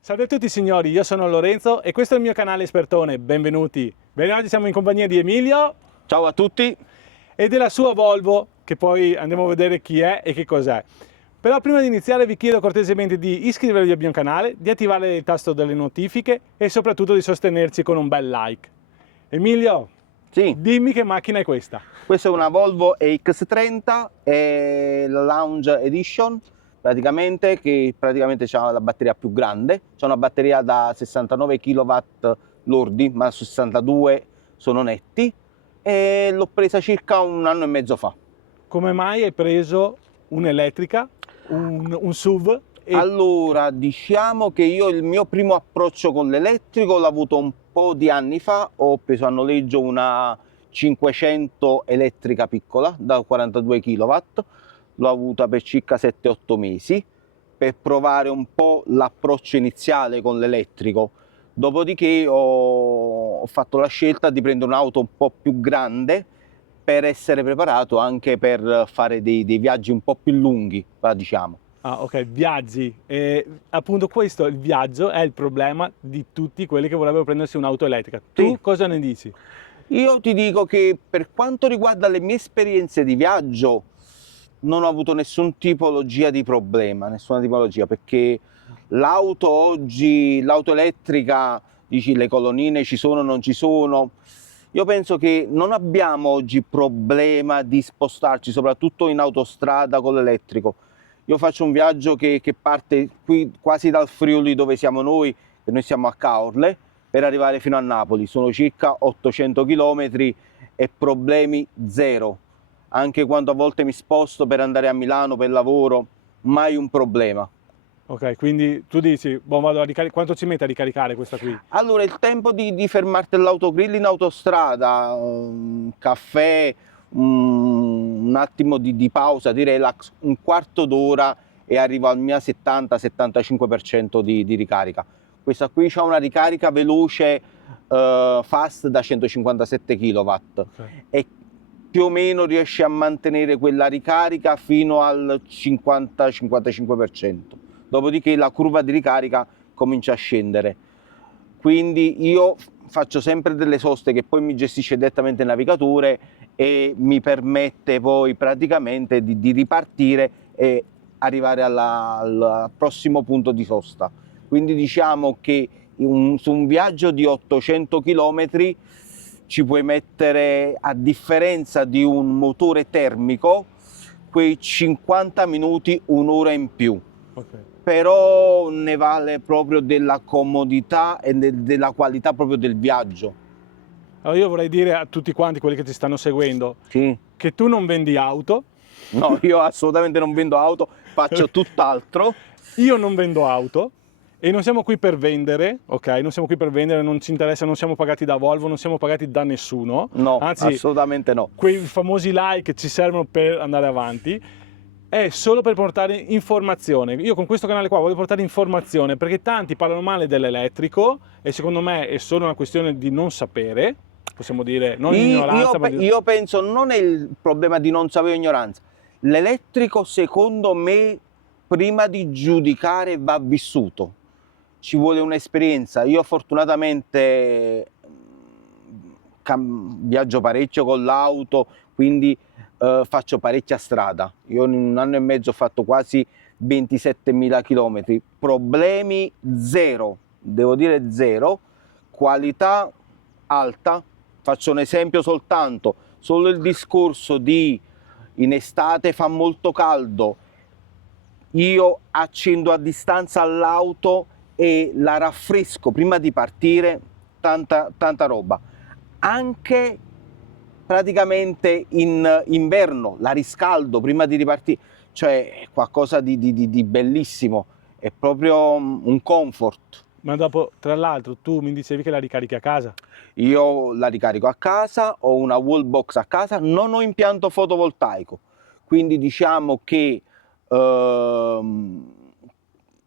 Salve a tutti signori, io sono Lorenzo e questo è il mio canale Espertone, benvenuti. Bene, oggi siamo in compagnia di Emilio. Ciao a tutti. E della sua Volvo, che poi andiamo a vedere chi è e che cos'è. Però prima di iniziare vi chiedo cortesemente di iscrivervi al mio canale, di attivare il tasto delle notifiche e soprattutto di sostenerci con un bel like. Emilio, Sì, dimmi che macchina è questa. questa è una Volvo EX30, è la Lounge Edition, che ha la batteria più grande, c'è una batteria da 69 kW lordi, ma 62 sono netti, e l'ho presa circa un anno e mezzo fa. Come mai hai preso un'elettrica, un SUV? Allora, diciamo che il mio primo approccio con l'elettrico l'ho avuto un po' di anni fa, ho preso a noleggio una 500 elettrica piccola da 42 kW, l'ho avuta per circa 7-8 mesi per provare un po' l'approccio iniziale con l'elettrico. Dopodiché ho fatto la scelta di prendere un'auto un po' più grande per essere preparato anche per fare dei viaggi un po' più lunghi, diciamo. Ah, ok, viaggi. E appunto questo, il viaggio, è il problema di tutti quelli che vorrebbero prendersi un'auto elettrica. Tu Sì. cosa ne dici? Io ti dico che per quanto riguarda le mie esperienze di viaggio non ho avuto nessuna tipologia di problema, perché l'auto oggi, l'auto elettrica, dici le colonnine ci sono o non ci sono, io penso che non abbiamo oggi problema di spostarci, soprattutto in autostrada con l'elettrico. Io faccio un viaggio che parte qui quasi dal Friuli dove siamo noi, che noi siamo a Caorle, per arrivare fino a Napoli, sono circa 800 km e problemi zero. Anche quando a volte mi sposto per andare a Milano per lavoro, mai un problema. Ok, quindi tu dici, boh, vado a ricaricare, quanto ci mette a ricaricare questa qui? Allora, il tempo di fermarti all'autogrill in autostrada, un caffè, un attimo di pausa, di relax, un quarto d'ora e arrivo al mio 70-75% di ricarica. Questa qui ha una ricarica veloce fast da 157 kW Okay. e più o meno riesce a mantenere quella ricarica fino al 50-55%. Dopodiché la curva di ricarica comincia a scendere. Quindi io faccio sempre delle soste che poi mi gestisce direttamente il navigatore e mi permette poi praticamente di ripartire e arrivare al prossimo punto di sosta. Quindi diciamo che su un viaggio di 800 km ci puoi mettere, a differenza di un motore termico, quei 50 minuti, un'ora in più. Okay. Però ne vale proprio della comodità e della qualità proprio del viaggio. Allora io vorrei dire a tutti quanti quelli che ti stanno seguendo Sì. che tu non vendi auto, No, io assolutamente non vendo auto, faccio tutt'altro. io non vendo auto e non siamo qui per vendere, ok? Non siamo qui per vendere, non ci interessa, non siamo pagati da Volvo, non siamo pagati da nessuno. No, Anzi, assolutamente no. quei famosi like ci servono per andare avanti. È solo per portare informazione. Io con questo canale qua voglio portare informazione perché tanti parlano male dell'elettrico e secondo me è solo una questione di non sapere, possiamo dire, non ignoranza, ma Io penso non è il problema di non sapere o ignoranza. L'elettrico, secondo me, prima di giudicare va vissuto. Ci vuole un'esperienza. Io fortunatamente viaggio parecchio con l'auto, quindi faccio parecchia strada. Io in un anno e mezzo ho fatto quasi 27.000 km. Problemi zero, devo dire zero. Qualità alta. Faccio un esempio soltanto, solo il discorso di in estate fa molto caldo, io accendo a distanza l'auto e la raffresco prima di partire, tanta roba. Anche praticamente in inverno la riscaldo prima di ripartire, cioè è qualcosa di bellissimo, è proprio un comfort. Ma dopo, tra l'altro, tu mi dicevi che la ricarichi a casa. Io la ricarico a casa, ho una wall box a casa, non ho impianto fotovoltaico, quindi diciamo che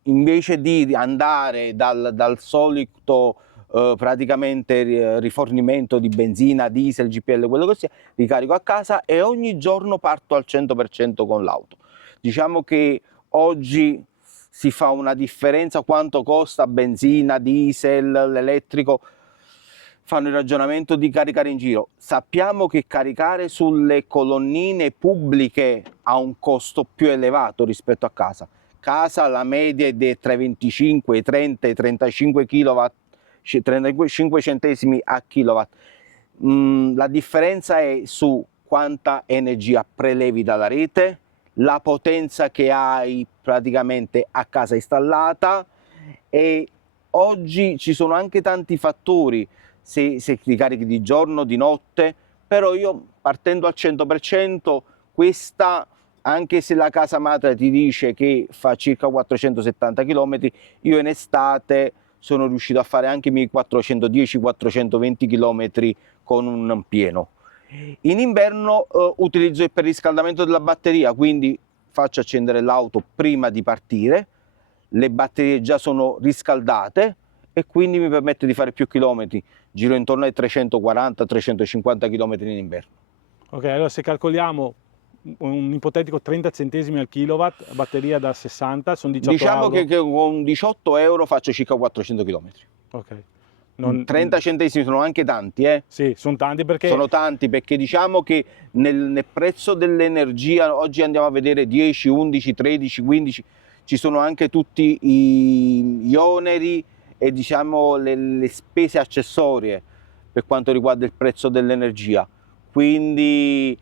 invece di andare dal solito praticamente rifornimento di benzina, diesel, GPL, quello che sia, ricarico a casa e ogni giorno parto al 100% con l'auto. Diciamo che oggi si fa una differenza quanto costa benzina, diesel, l'elettrico, fanno il ragionamento di caricare in giro. Sappiamo che caricare sulle colonnine pubbliche ha un costo più elevato rispetto a casa. Casa la media è tra i 25, i 30 e i 35 kW, 35 centesimi a kilowatt. La differenza è su quanta energia prelevi dalla rete, la potenza che hai praticamente a casa installata, e oggi ci sono anche tanti fattori, se ti carichi di giorno, di notte, però io partendo al 100%, questa, anche se la casa madre ti dice che fa circa 470 km, io in estate sono riuscito a fare anche i miei 410-420 km con un pieno. In inverno utilizzo il riscaldamento della batteria, quindi faccio accendere l'auto prima di partire, le batterie già sono riscaldate e quindi mi permette di fare più chilometri, giro intorno ai 340-350 km in inverno. Ok, allora se calcoliamo un ipotetico 30 centesimi al kilowatt, batteria da 60, sono 18 diciamo euro. che con 18 euro faccio circa 400 km. Ok. 30 centesimi sono anche tanti, Sì, sono tanti perché... Sono tanti perché diciamo che nel prezzo dell'energia, oggi andiamo a vedere 10, 11, 13, 15, ci sono anche tutti gli oneri e diciamo le spese accessorie per quanto riguarda il prezzo dell'energia. Quindi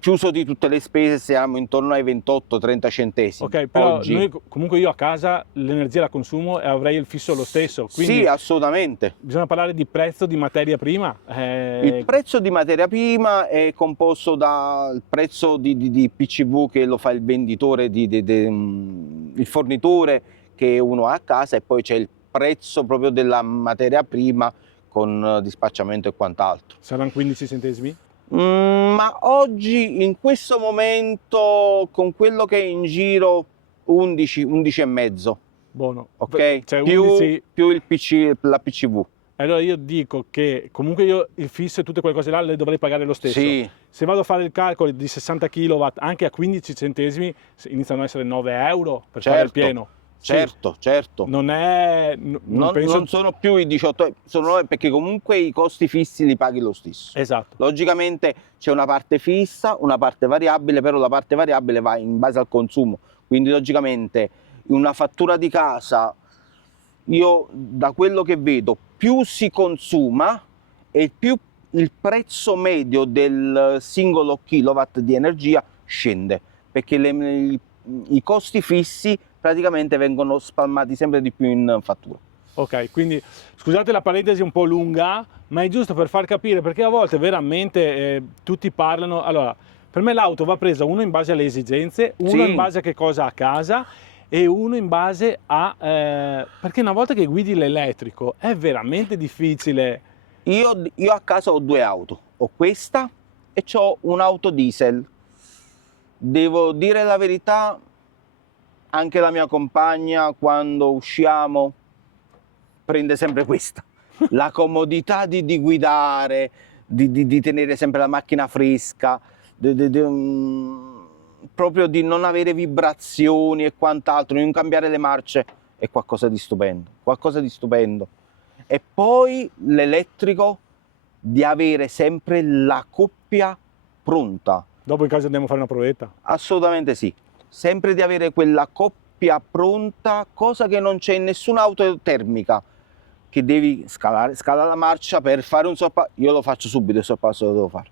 chiuso di tutte le spese siamo intorno ai 28-30 centesimi. Ok, però oggi. comunque io a casa l'energia la consumo e avrei il fisso lo stesso. Quindi Sì, assolutamente. bisogna parlare di prezzo di materia prima. Il prezzo di materia prima è composto dal prezzo di PCV che lo fa il venditore, il fornitore che uno ha a casa, e poi c'è il prezzo proprio della materia prima con dispacciamento e quant'altro. Saranno 15 centesimi? Ma oggi, in questo momento, con quello che è in giro, 11, 11 e mezzo. Buono. Ok? Cioè, più 11... la PCV. Allora io dico che comunque io il fisso e tutte quelle cose là le dovrei pagare lo stesso. Sì. Se vado a fare il calcolo di 60 kW anche a 15 centesimi iniziano ad essere 9 euro per fare il pieno. Certo, sì. certo. Non è... Non sono più i 18, sono perché comunque i costi fissi li paghi lo stesso. Esatto. Logicamente c'è una parte fissa, una parte variabile, però la parte variabile va in base al consumo. Quindi logicamente una fattura di casa, io da quello che vedo, più si consuma e più il prezzo medio del singolo kilowatt di energia scende, perché i costi fissi praticamente vengono spalmati sempre di più in fattura. Ok, quindi scusate la parentesi un po' lunga, ma è giusto per far capire, perché a volte veramente tutti parlano. Allora, per me l'auto va presa uno in base alle esigenze, uno in base a che cosa ha a casa e uno in base a... perché una volta che guidi l'elettrico è veramente difficile. Io a casa ho due auto, ho questa e ho un'auto diesel. Devo dire la verità, anche la mia compagna quando usciamo prende sempre questa. La comodità di guidare, di tenere sempre la macchina fresca, proprio di non avere vibrazioni e quant'altro, di non cambiare le marce, è qualcosa di stupendo, qualcosa di stupendo. E poi l'elettrico, di avere sempre la coppia pronta. Dopo in caso andiamo a fare una provetta? Assolutamente sì, sempre di avere quella coppia pronta, cosa che non c'è in nessuna auto termica, che devi scalare la marcia per fare un sorpasso. Io lo faccio subito, il sorpasso lo devo fare.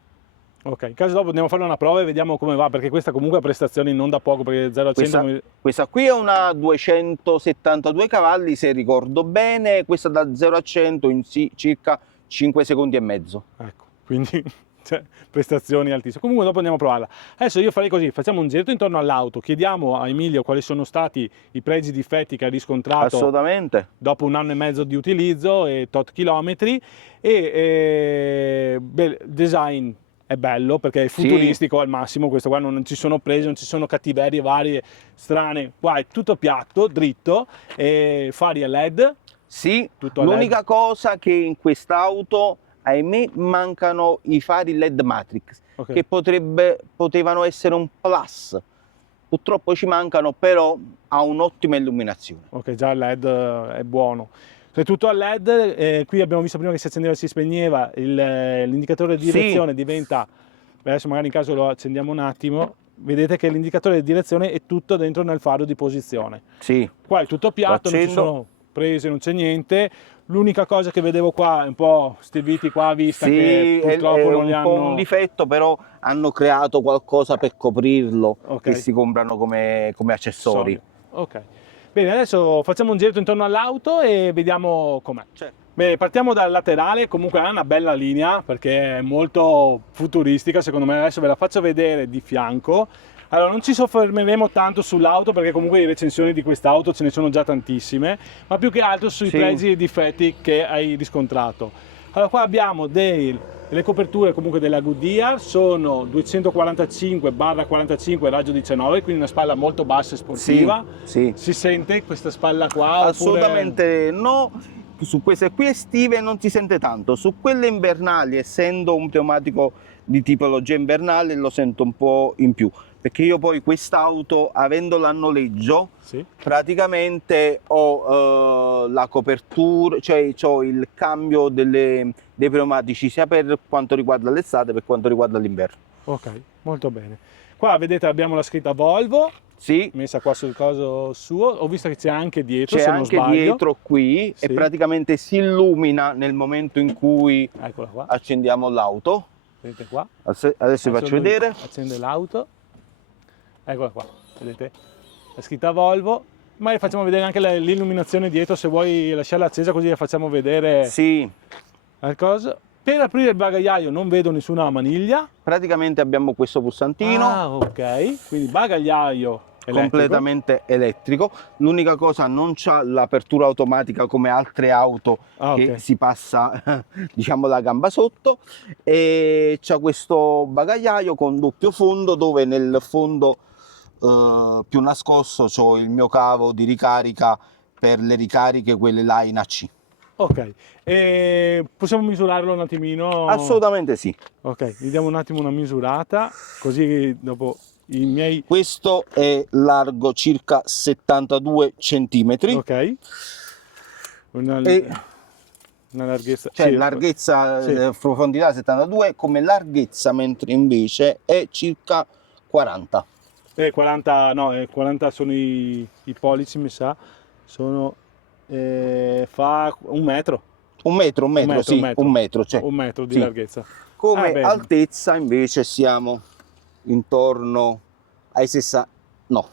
Ok, in caso dopo andiamo a fare una prova e vediamo come va, perché questa comunque ha prestazioni non da poco, perché 0 a 100... Questa qui è una 272 cavalli, se ricordo bene, questa da 0 a 100 in circa 5 secondi e mezzo. Ecco, quindi cioè, prestazioni altissime. Comunque dopo andiamo a provarla. Adesso io farei così, facciamo un giretto intorno all'auto, chiediamo a Emilio quali sono stati i pregi, difetti che ha riscontrato assolutamente dopo 1 anno e mezzo di utilizzo e tot chilometri, e design è bello perché è futuristico al massimo, questo qua non ci sono prese, non ci sono cattiverie varie, strane, qua è tutto piatto, dritto, e fari a LED. Sì, Tutto a LED? l'unica cosa che in quest'auto, ahimè, mancano i fari LED Matrix, Ok. che potevano essere un plus. Purtroppo ci mancano, però ha un'ottima illuminazione. Ok, già il LED è buono. Se è tutto a LED, qui abbiamo visto prima che si accendeva e si spegneva, l'indicatore di Sì. direzione diventa, adesso magari in caso lo accendiamo un attimo, vedete che l'indicatore di direzione è tutto dentro nel faro di posizione. Sì, Qua è tutto piatto, non ci accendo. sono prese, non c'è niente. L'unica cosa che vedevo qua è un po' sti viti qua a vista sì, che purtroppo è non li un po' hanno... un difetto, però hanno creato qualcosa per coprirlo, Ok. che si comprano come accessori. Ok. Bene, adesso facciamo un giro intorno all'auto e vediamo com'è. Certo. Bene, partiamo dal laterale, comunque ha una bella linea perché è molto futuristica, secondo me. Adesso ve la faccio vedere di fianco. Allora, non ci soffermeremo tanto sull'auto perché comunque di recensioni di quest'auto ce ne sono già tantissime, ma più che altro sui Sì. pregi e difetti che hai riscontrato. Allora, qua abbiamo delle coperture comunque della Goodyear, sono 245/45 raggio 19, quindi una spalla molto bassa e sportiva. Sì. Si sente questa spalla qua? Assolutamente no. Su queste qui estive non si sente tanto, su quelle invernali, essendo un pneumatico di tipologia invernale, lo sento un po' in più, perché io poi quest'auto, avendola a noleggio, Sì. praticamente ho la copertura, cioè ho il cambio dei pneumatici sia per quanto riguarda l'estate che per quanto riguarda l'inverno. Ok, molto bene. Qua vedete abbiamo la scritta Volvo, Sì, messa qua sul coso suo, ho visto che c'è anche dietro, c'è se non anche sbaglio. dietro qui Sì. e praticamente si illumina nel momento in cui Eccola qua, accendiamo l'auto. vedete qua. Adesso vi faccio lui vedere. accende l'auto, eccola qua, vedete? La scritta Volvo, ma facciamo vedere anche l'illuminazione dietro, se vuoi lasciarla accesa così la facciamo vedere Sì, al coso. Per aprire il bagagliaio non vedo nessuna maniglia. praticamente abbiamo questo pulsantino. Ah, ok, quindi bagagliaio elettrico. Completamente elettrico. L'unica cosa, non c'ha l'apertura automatica come altre auto che ok. si passa diciamo la gamba sotto, e c'ha questo bagagliaio con doppio fondo, dove nel fondo più nascosto c'ho il mio cavo di ricarica per le ricariche, quelle là in AC. Ok, e possiamo misurarlo un attimino? Assolutamente sì. Ok, gli diamo un attimo una misurata, così dopo i miei... Questo è largo circa 72 centimetri. Ok, una, E una larghezza... cioè sì, larghezza, sì. profondità 72 come larghezza, mentre invece è circa 40. 40, no, 40 sono i pollici, mi sa, sono... fa un metro. Un metro, sì, un metro, cioè, Un metro di sì. larghezza. Come bene. altezza invece siamo intorno ai 60, no,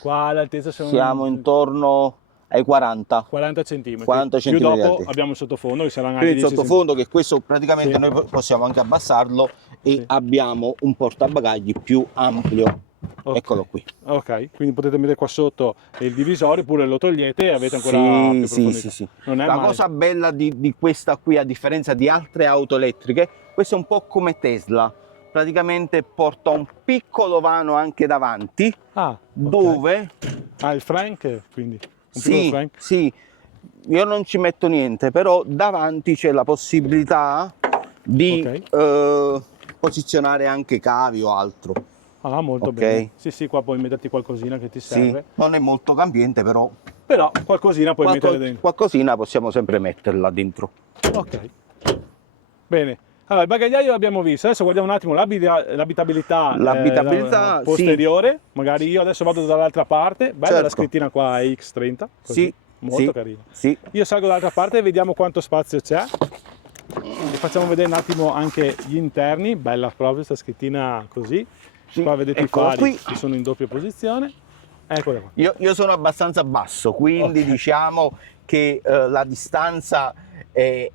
Qua l'altezza sono siamo intorno ai 40. 40 cm. 40 Più centimetri di dopo altezza. abbiamo il sottofondo che saranno Per anche il 10 sottofondo, che questo praticamente Sì. noi possiamo anche abbassarlo, e Sì. abbiamo un portabagagli più ampio. Ok. Eccolo qui. Ok, quindi potete mettere qua sotto il divisore, oppure lo togliete e avete ancora più Sì, profondità. sì. Non è La male. cosa bella di questa qui, a differenza di altre auto elettriche, questo è un po' come Tesla. Praticamente porta un piccolo vano anche davanti, Ah, ok. dove il Frank, quindi un piccolo sì, Frank. sì, io non ci metto niente, però davanti c'è la possibilità di posizionare anche cavi o altro. Ah, molto Ok. bene. Sì, qua puoi metterti qualcosina che ti Sì, serve. non è molto cambiente, però Però qualcosina puoi mettere dentro. qualcosina possiamo sempre metterla dentro. Ok. Bene. Allora, il bagagliaio l'abbiamo visto, adesso guardiamo un attimo l'abitabilità L'abitabilità, posteriore, sì. magari io adesso vado dall'altra parte, bella Certo. la scrittina qua X30, così, Sì, molto sì, carina. sì. Io salgo dall'altra parte e vediamo quanto spazio c'è, e facciamo vedere un attimo anche gli interni, bella proprio questa scrittina così, Sì, qua vedete eccola i fari qui. che sono in doppia posizione, eccola qua. Io sono abbastanza basso, quindi Ok. diciamo che la distanza è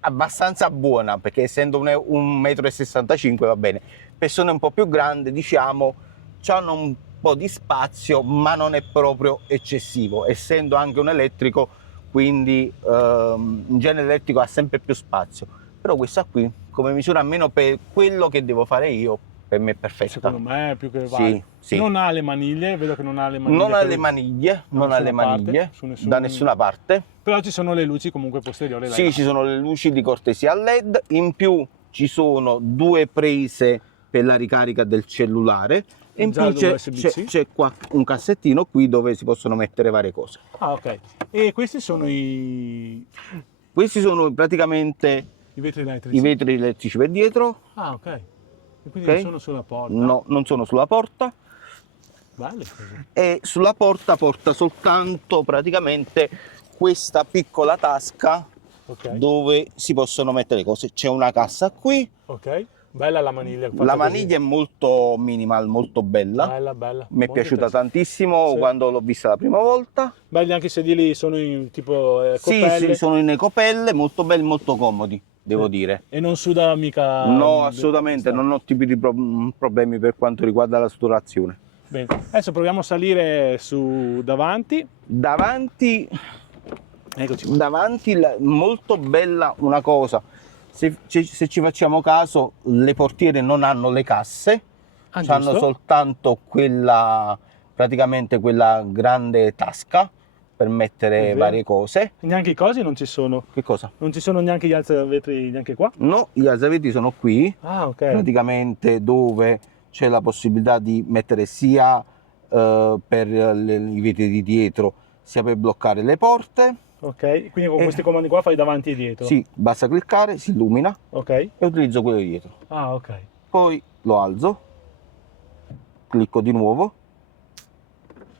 abbastanza buona, perché essendo 1,65 m va bene. Persone un po' più grandi, diciamo, hanno un po' di spazio, ma non è proprio eccessivo, essendo anche un elettrico, quindi in genere elettrico ha sempre più spazio. Però questa qui, come misura, almeno per quello che devo fare io, per me è perfetta. Secondo me è più che Sì, vale. sì. Non ha le maniglie, vedo che non ha le maniglie. Non ha per- le maniglie, non ha le nessuna parte, maniglie su nessun- da nessuna parte. Però ci sono le luci comunque posteriori. Sì, ci sono le luci di cortesia a LED, in più ci sono 2 prese per la ricarica del cellulare e in Già più c'è, USB-C. c'è qua un cassettino qui dove si possono mettere varie cose. Ah, ok. E questi sono i Questi sono praticamente vetri elettrici. i vetri elettrici per dietro. Ah, ok. E quindi Ok. non sono sulla porta. No, non sono sulla porta, Bello così. e sulla porta porta soltanto praticamente questa piccola tasca Ok. dove si possono mettere le cose. C'è una cassa qui, Ok. Bella la maniglia. fatta la così. maniglia è molto minimal, molto bella. Bella, bella. Mi è Molto piaciuta interessante. tantissimo Sì. quando l'ho vista la prima volta. Belli anche i sedili, sono in tipo Sì, copelle. sì, sono in ecopelle, molto belli, molto comodi, devo Sì. dire. E non suda mica. No, assolutamente, non ho tipi di problemi per quanto riguarda la sudorazione. Bene. Adesso proviamo a salire su davanti. Davanti, Eccoci qua. molto bella una cosa, se ci facciamo caso, le portiere non hanno le casse, Ah, hanno giusto? soltanto praticamente quella grande tasca per È mettere vero. varie cose. Neanche i cosi non ci sono. Che cosa? Non ci sono neanche gli alzavetri neanche qua. No, gli alzavetri sono qui, Ah, ok. praticamente dove c'è la possibilità di mettere sia per i vetri di dietro, sia per bloccare le porte. Ok. Quindi con questi comandi qua fai davanti e dietro. Sì, basta cliccare, si illumina Ok. e utilizzo quello di dietro. Ah, ok. Poi lo alzo, clicco di nuovo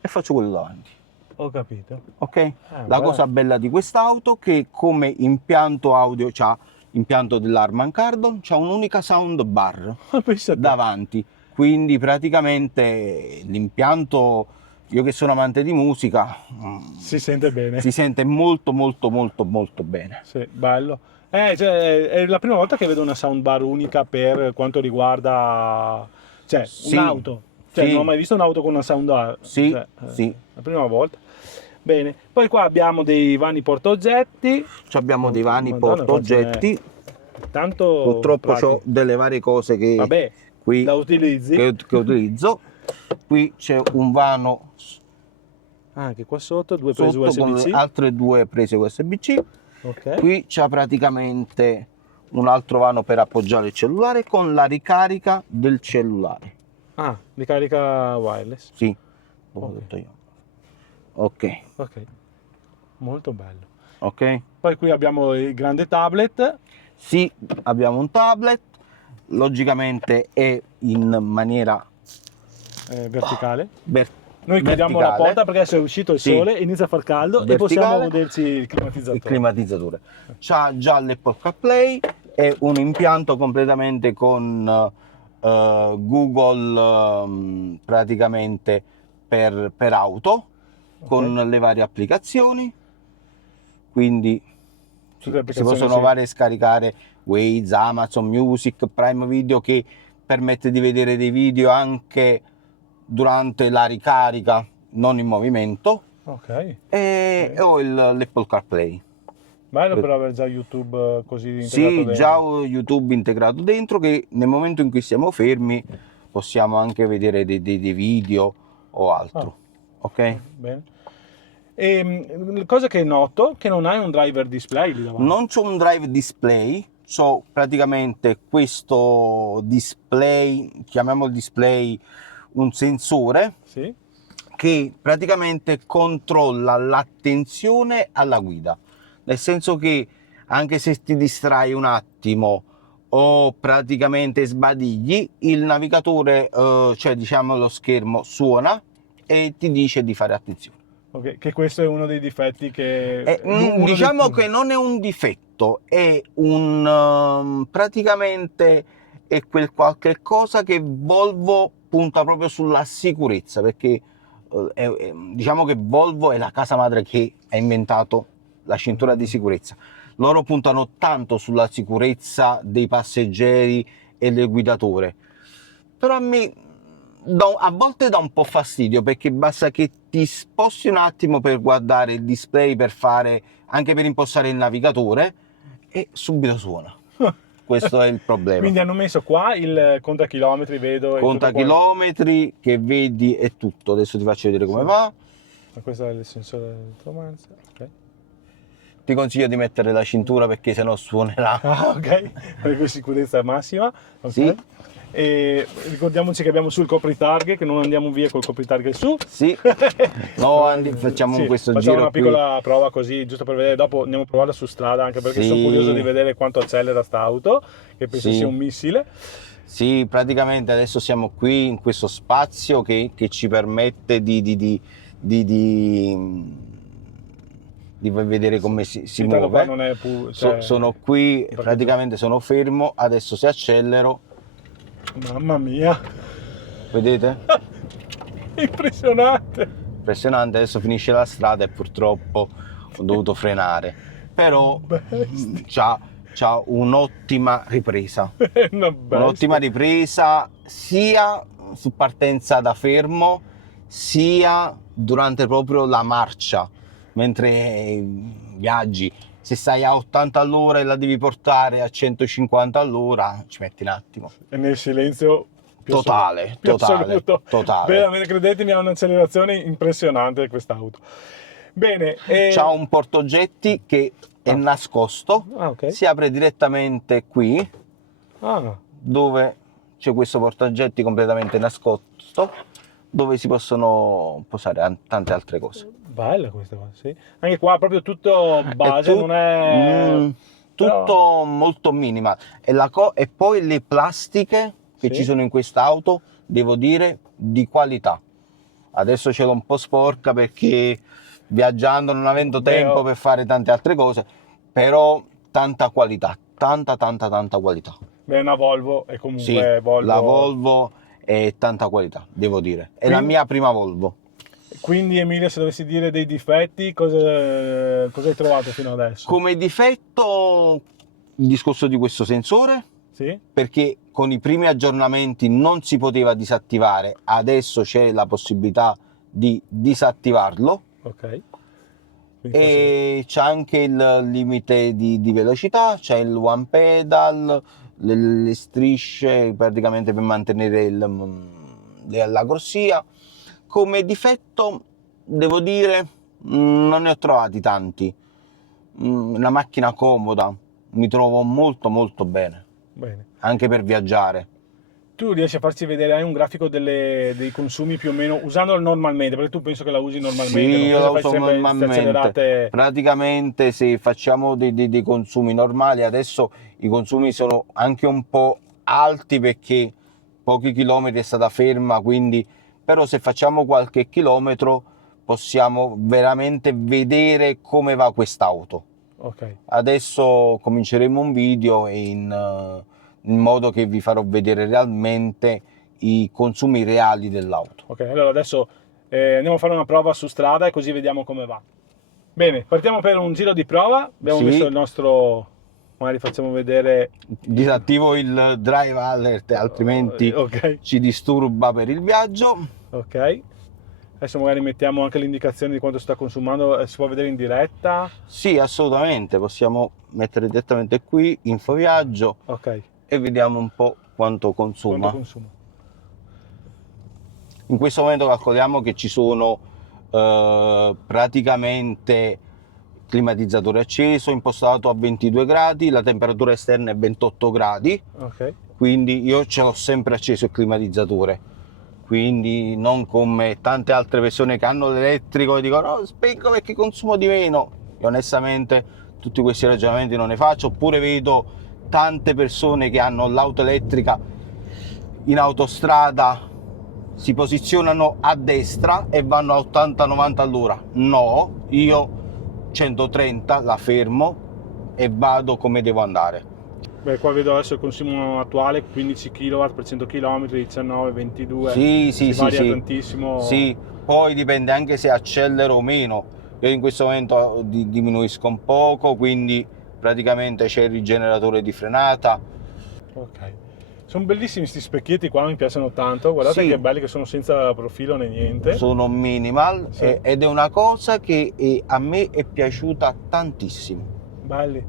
e faccio quello davanti. Ho capito. Ok? La bella. cosa bella di quest'auto è che come impianto audio c'ha impianto dell'Harman Kardon, c'ha un'unica sound bar Pensa a te. davanti, quindi praticamente l'impianto, io che sono amante di musica, Si sente bene. si sente molto molto molto molto bene. Sì, bello. Cioè, è la prima volta che vedo una soundbar unica per quanto riguarda, cioè, Sì, un'auto. Cioè, sì. non ho mai visto un'auto con una soundbar. Sì, Cioè, sì. la prima volta. Bene. Poi qua abbiamo dei vani portaoggetti. Ci abbiamo dei vani Madonna, portaoggetti. Tanto Purtroppo pratico. ho delle varie cose che Vabbè, qui la utilizzi. che utilizzo. Qui c'è un vano Anche qua sotto, due prese sotto con USB-C. altre 2 prese USB-C. Ok. Qui c'è praticamente un altro vano per appoggiare il cellulare con la ricarica del cellulare. Ah, ricarica wireless. Sì, l'ho Ok. detto io. Ok, Ok. Molto bello. ok. Poi qui abbiamo il grande tablet. Sì, abbiamo un tablet, logicamente è in maniera Verticale. verticale. Noi chiudiamo la porta perché adesso è uscito il Sì. sole, inizia a far caldo e Verticale. possiamo goderci il climatizzatore. Il climatizzatore. C'ha già l'Apple CarPlay, è un impianto completamente con Google praticamente per auto, con le varie applicazioni, quindi Tutte le si applicazioni, possono sì. varie scaricare Waze, Amazon Music, Prime Video, che permette di vedere dei video anche durante la ricarica, non in movimento, Ok. e ho l'Apple CarPlay. Bello per avere già YouTube così integrato Sì, dentro. già ho YouTube integrato dentro, che nel momento in cui siamo fermi possiamo anche vedere dei video o altro. Ok? Bene. La cosa che noto che non hai un driver display lì davanti. Non c'ho un drive display, c'ho praticamente questo display, chiamiamolo display, un sensore Sì? che praticamente controlla l'attenzione alla guida, nel senso che anche se ti distrai un attimo o praticamente sbadigli, il navigatore, cioè diciamo lo schermo, suona e ti dice di fare attenzione. Ok, che questo è uno dei difetti che... uno Diciamo dei- che non è un difetto, è praticamente è quel qualche cosa che Volvo punta proprio sulla sicurezza, perché diciamo che Volvo è la casa madre che ha inventato la cintura di sicurezza. Loro puntano tanto sulla sicurezza dei passeggeri e del guidatore, però a me a volte dà un po' fastidio, perché basta che ti sposti un attimo per guardare il display, per fare anche per impostare il navigatore, e subito suona. questo è il problema. Quindi hanno messo qua il contachilometri, vedo. e Conta tutto quanto. chilometri, che vedi è tutto. Adesso ti faccio vedere come Sì. va. Ma questo è il sensore del romanzo. Ok. Ti consiglio di mettere la cintura perché sennò suonerà. Ah, ok. Per sicurezza massima. Ok. Sì. E ricordiamoci che abbiamo sul copritarghe, che non andiamo via col copritarghe su. Sì. No, facciamo Sì, questo facciamo giro una qui. piccola prova così, giusto per vedere. Dopo andiamo a provarla su strada, anche perché Sì. sono curioso di vedere quanto accelera sta auto, che penso Sì. sia un missile. Sì, praticamente adesso siamo qui in questo spazio che ci permette di vedere come si Sì, tanto qua muove. non è cioè, Sono qui, perché- praticamente sono fermo, adesso se accelero, Mamma mia, vedete? impressionante. Impressionante, adesso finisce la strada e purtroppo ho dovuto frenare, però Bestia. c'ha un'ottima ripresa. È una bestia. Un'ottima ripresa sia su partenza da fermo sia durante proprio la marcia, mentre viaggi. Se stai a 80 all'ora e la devi portare a 150 all'ora, ci metti un attimo. E nel silenzio più Totale, più totale, assoluto. totale. Veramente, credetemi, ha un'accelerazione impressionante quest'auto. Bene. C'ha un portaoggetti che è Ah. nascosto, Ah, ok. si apre direttamente qui, Ah, dove c'è questo portaoggetti completamente nascosto, dove si possono posare tante altre cose. bella questa qua, sì. Anche qua proprio tutto base, non è... tutto però- molto minimal. E poi le plastiche che Sì. ci sono in quest'auto, devo dire, di qualità. Adesso ce l'ho un po' sporca perché viaggiando, non avendo tempo per fare tante altre cose, però tanta qualità, tanta qualità. Beh, una Volvo è Sì, comunque Volvo. la Volvo è tanta qualità, devo dire. È la Quindi- mia prima Volvo. Quindi Emilio, se dovessi dire dei difetti, cosa hai trovato fino adesso? Come difetto il discorso di questo sensore, Sì? perché con i primi aggiornamenti non si poteva disattivare, adesso c'è la possibilità di disattivarlo, Ok. Quindi e c'è anche il limite di velocità, c'è il one pedal, le strisce praticamente per mantenere la corsia. Come difetto devo dire non ne ho trovati tanti. Una macchina comoda, mi trovo molto bene, bene. anche per viaggiare. Tu riesci a farci vedere, hai un grafico dei consumi più o meno, usandolo normalmente, perché tu penso che la usi normalmente, Sì, non io penso la fai uso sempre queste normalmente. accelerate... Praticamente se facciamo dei consumi normali, adesso i consumi sono anche un po' alti perché pochi chilometri è stata ferma, quindi però se facciamo qualche chilometro possiamo veramente vedere come va quest'auto. Ok. Adesso cominceremo un video in modo che vi farò vedere realmente i consumi reali dell'auto. Ok, allora adesso andiamo a fare una prova su strada e così vediamo come va. Bene, partiamo per un giro di prova. Abbiamo Sì. messo il nostro... Magari facciamo vedere... Disattivo il drive alert, altrimenti Ok, ci disturba per il viaggio. ok. Adesso magari mettiamo anche l'indicazione di quanto sta consumando, si può vedere in diretta. Sì, assolutamente, possiamo mettere direttamente qui, info viaggio, Ok, e vediamo un po' quanto consuma. quanto consuma. In questo momento calcoliamo che ci sono praticamente climatizzatore acceso, impostato a 22 gradi, la temperatura esterna è 28 gradi, Ok, quindi io ce l'ho sempre acceso il climatizzatore, quindi non come tante altre persone che hanno l'elettrico e dicono no, spengo perché consumo di meno. Io onestamente tutti questi ragionamenti non ne faccio, oppure vedo tante persone che hanno l'auto elettrica in autostrada, si posizionano a destra e vanno a 80-90 all'ora. No, io 130 la fermo e vado come devo andare. beh qua vedo adesso il consumo attuale, 15 kW per 100 km, 19, 22. Sì, si sì, varia sì. tantissimo. Sì, poi dipende anche se accelero o meno. Io in questo momento diminuisco un poco, quindi praticamente c'è il rigeneratore di frenata. Ok. Sono bellissimi questi specchietti qua, mi piacciono tanto. Guardate Sì. che belli che sono senza profilo né niente. Sono minimal Sì. ed è una cosa che a me è piaciuta tantissimo. belli.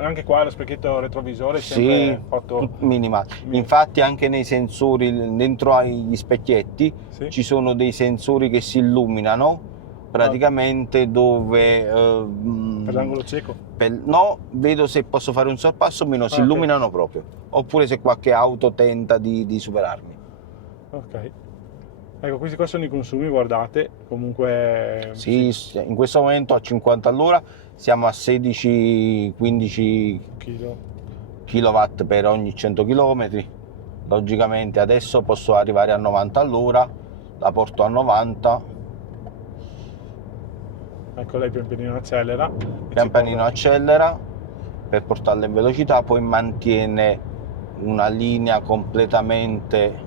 Anche qua lo specchietto retrovisore è Sì, sempre fatto minimale. Infatti anche nei sensori, dentro agli specchietti, sì. ci sono dei sensori che si illuminano praticamente dove Per l'angolo cieco. no, vedo se posso fare un sorpasso o meno, si ok. illuminano proprio, oppure se qualche auto tenta di superarmi. Ok. Ecco, questi qua sono i consumi, guardate, comunque Sì, in questo momento a 50 all'ora siamo a 16-15 Chilo. kW per ogni 100 km. Logicamente adesso posso arrivare a 90 all'ora, la porto a 90, Ecco, lei pian pianino accelera. pian pianino accelera per portarla in velocità, poi mantiene una linea completamente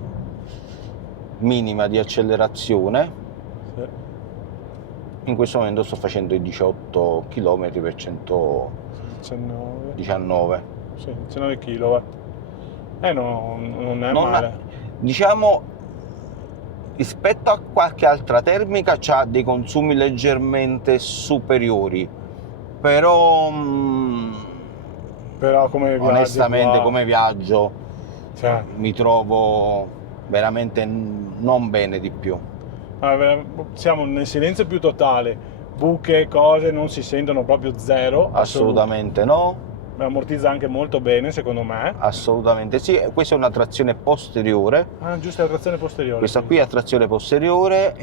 minima di accelerazione. Sì. In questo momento sto facendo i 18 km per 119. 19. Sì, 19 kW. Non è male. Diciamo, rispetto a qualche altra termica c'ha dei consumi leggermente superiori, però Però come viaggio onestamente qua, come viaggio cioè, mi trovo veramente non bene di più. siamo nel silenzio più totale, buche, cose non si sentono proprio zero. Assolutamente no. Ammortizza anche molto bene, secondo me. Assolutamente sì. Questa è una trazione posteriore. Ah, giusto, la trazione posteriore. Questa qui è a trazione posteriore,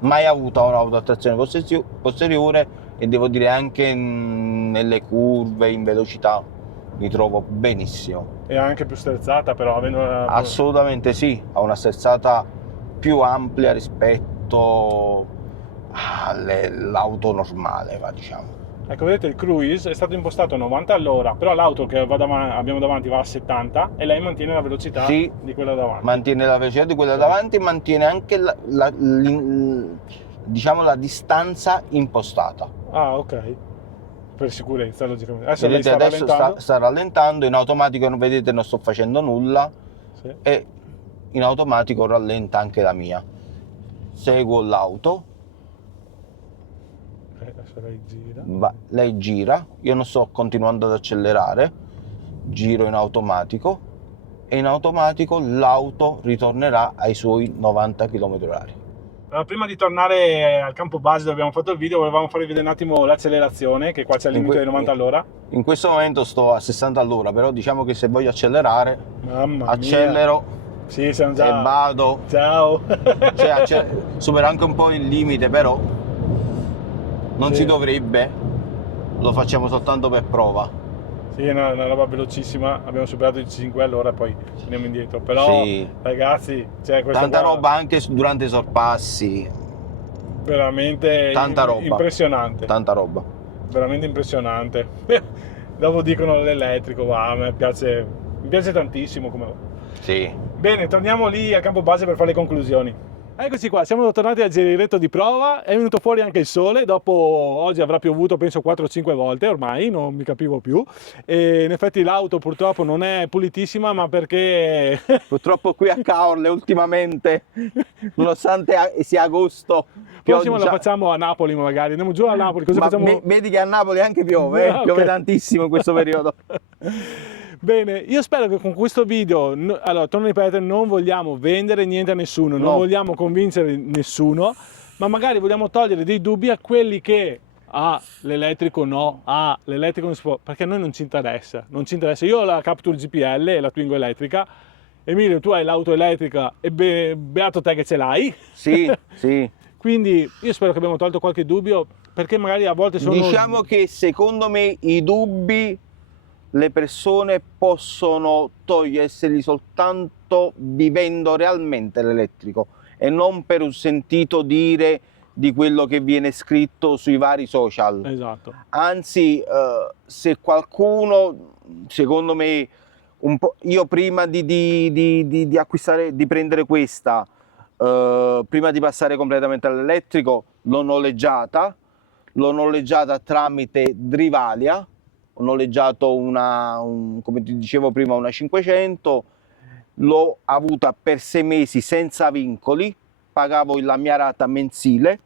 mai avuto un'auto a trazione posteriore, e devo dire anche nelle curve, in velocità, mi trovo benissimo. E anche più sterzata, però avendo Assolutamente sì, ha una sterzata più amplia rispetto all'auto normale, diciamo. Ecco, vedete, il cruise è stato impostato a 90 all'ora, però l'auto che abbiamo davanti va a 70 e lei mantiene la velocità Sì, di quella davanti. mantiene la velocità di quella davanti, mantiene anche diciamo la distanza impostata. Ah, ok. Per sicurezza, logicamente. Adesso Vedete, lei sta adesso rallentando? sta rallentando, in automatico vedete non sto facendo nulla, Sì. e in automatico rallenta anche la mia. Seguo l'auto, Adesso lei gira. lei gira, io non sto continuando ad accelerare, giro in automatico e in automatico l'auto ritornerà ai suoi 90 km/h. Allora, prima di tornare al campo base dove abbiamo fatto il video, volevamo farvi vedere un attimo l'accelerazione, che qua c'è il limite dei 90 all'ora. In questo momento sto a 60 all'ora, però diciamo che se voglio accelerare, Mamma accelero mia. Sì, siamo e già... vado. Ciao! Cioè, supero anche un po' il limite, però non Sì. si dovrebbe, lo facciamo soltanto per prova. Sì, è una roba velocissima, abbiamo superato i 5 all'ora, poi andiamo indietro. Però, Sì. ragazzi, c'è questa Tanta qua roba anche durante i sorpassi, veramente tanta roba. impressionante. Tanta roba. Veramente impressionante. Dopo dicono l'elettrico, a me mi piace tantissimo come... Sì. Bene, torniamo lì al campo base per fare le conclusioni. Eccoci qua, siamo tornati al giretto di prova, è venuto fuori anche il sole, dopo oggi avrà piovuto penso 4 o 5 volte ormai, non mi capivo più, e in effetti l'auto purtroppo non è pulitissima, ma perché... Purtroppo qui a Caorle ultimamente, nonostante sia agosto, Prossimo la pioggia, facciamo a Napoli magari, andiamo giù a Napoli, cosa ma facciamo? vedi che a Napoli anche piove, Ah, piove ok. tantissimo in questo periodo. Bene, io spero che con questo video, allora torno a ripetere, non vogliamo vendere niente a nessuno, non No. vogliamo convincere nessuno, ma magari vogliamo togliere dei dubbi a quelli che l'elettrico no, l'elettrico non si può, perché a noi non ci interessa, Io ho la Captur GPL e la Twingo elettrica, Emilio tu hai l'auto elettrica e beato te che ce l'hai. Sì, sì. Quindi io spero che abbiamo tolto qualche dubbio, perché magari a volte sono... Diciamo che secondo me i dubbi le persone possono toglierseli soltanto vivendo realmente l'elettrico e non per un sentito dire di quello che viene scritto sui vari social. Esatto. Anzi, se qualcuno, secondo me, io prima di acquistare, di prendere questa, prima di passare completamente all'elettrico, l'ho noleggiata tramite Drivalia. Ho noleggiato come ti dicevo prima, una 500, l'ho avuta per 6 mesi senza vincoli, pagavo la mia rata mensile,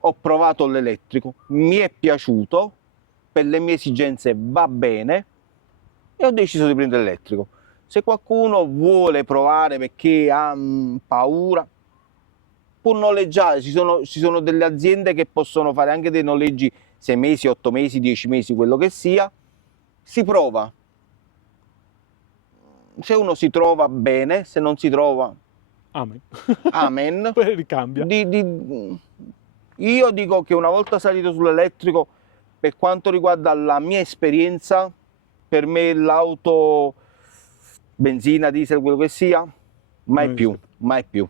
ho provato l'elettrico, mi è piaciuto, per le mie esigenze va bene e ho deciso di prendere l'elettrico. Se qualcuno vuole provare perché ha paura, può noleggiare, ci sono delle aziende che possono fare anche dei noleggi 6 mesi, 8 mesi, 10 mesi, quello che sia, si prova. Se uno si trova bene, se non si trova, Amen. amen. Poi ricambia. Io dico che una volta salito sull'elettrico, per quanto riguarda la mia esperienza, per me l'auto benzina, diesel, quello che sia, mai Non più, esiste. mai più.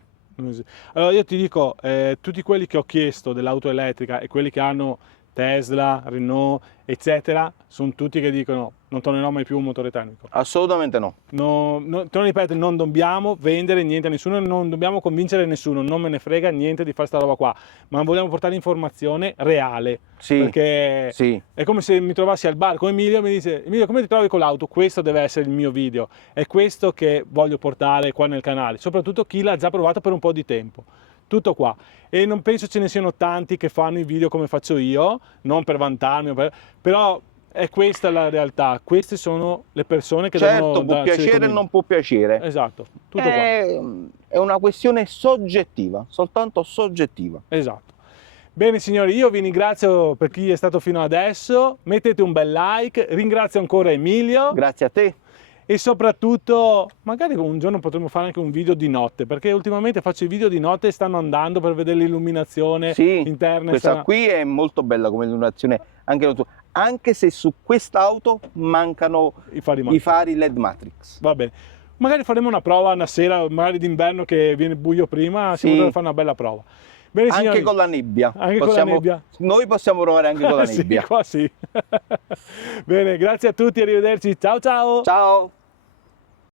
Allora io ti dico, tutti quelli che ho chiesto dell'auto elettrica e quelli che hanno Tesla, Renault, eccetera, sono tutti che dicono non tornerò mai più un motore termico. Assolutamente no. Te lo ripeto, non dobbiamo vendere niente a nessuno, non dobbiamo convincere nessuno, non me ne frega niente di fare sta roba qua, ma vogliamo portare informazione reale, Sì, perché sì. è come se mi trovassi al bar con Emilio e mi dice: Emilio, come ti trovi con l'auto? Questo deve essere il mio video, è questo che voglio portare qua nel canale, soprattutto chi l'ha già provato per un po' di tempo. Tutto qua. E non penso ce ne siano tanti che fanno i video come faccio io, non per vantarmi, però è questa la realtà, queste sono le persone che devono Certo, può darci dei piacere e consigli. non può piacere. Esatto, tutto qua. È una questione soggettiva, soltanto soggettiva. Esatto. Bene signori, io vi ringrazio per chi è stato fino adesso, mettete un bel like, ringrazio ancora Emilio Grazie a te. e soprattutto magari un giorno potremo fare anche un video di notte, perché ultimamente faccio i video di notte e stanno andando per vedere l'illuminazione Sì, interna. questa qui è molto bella come illuminazione, anche se su quest'auto mancano i fari LED Matrix. Va bene, magari faremo una prova una sera, magari d'inverno che viene buio prima, si potrebbe fare una bella prova. Bene, Anche signori, con la nebbia. anche con la nebbia. Noi possiamo provare anche con la nebbia. Sì, qua sì. Bene, grazie a tutti, arrivederci, ciao ciao! Ciao!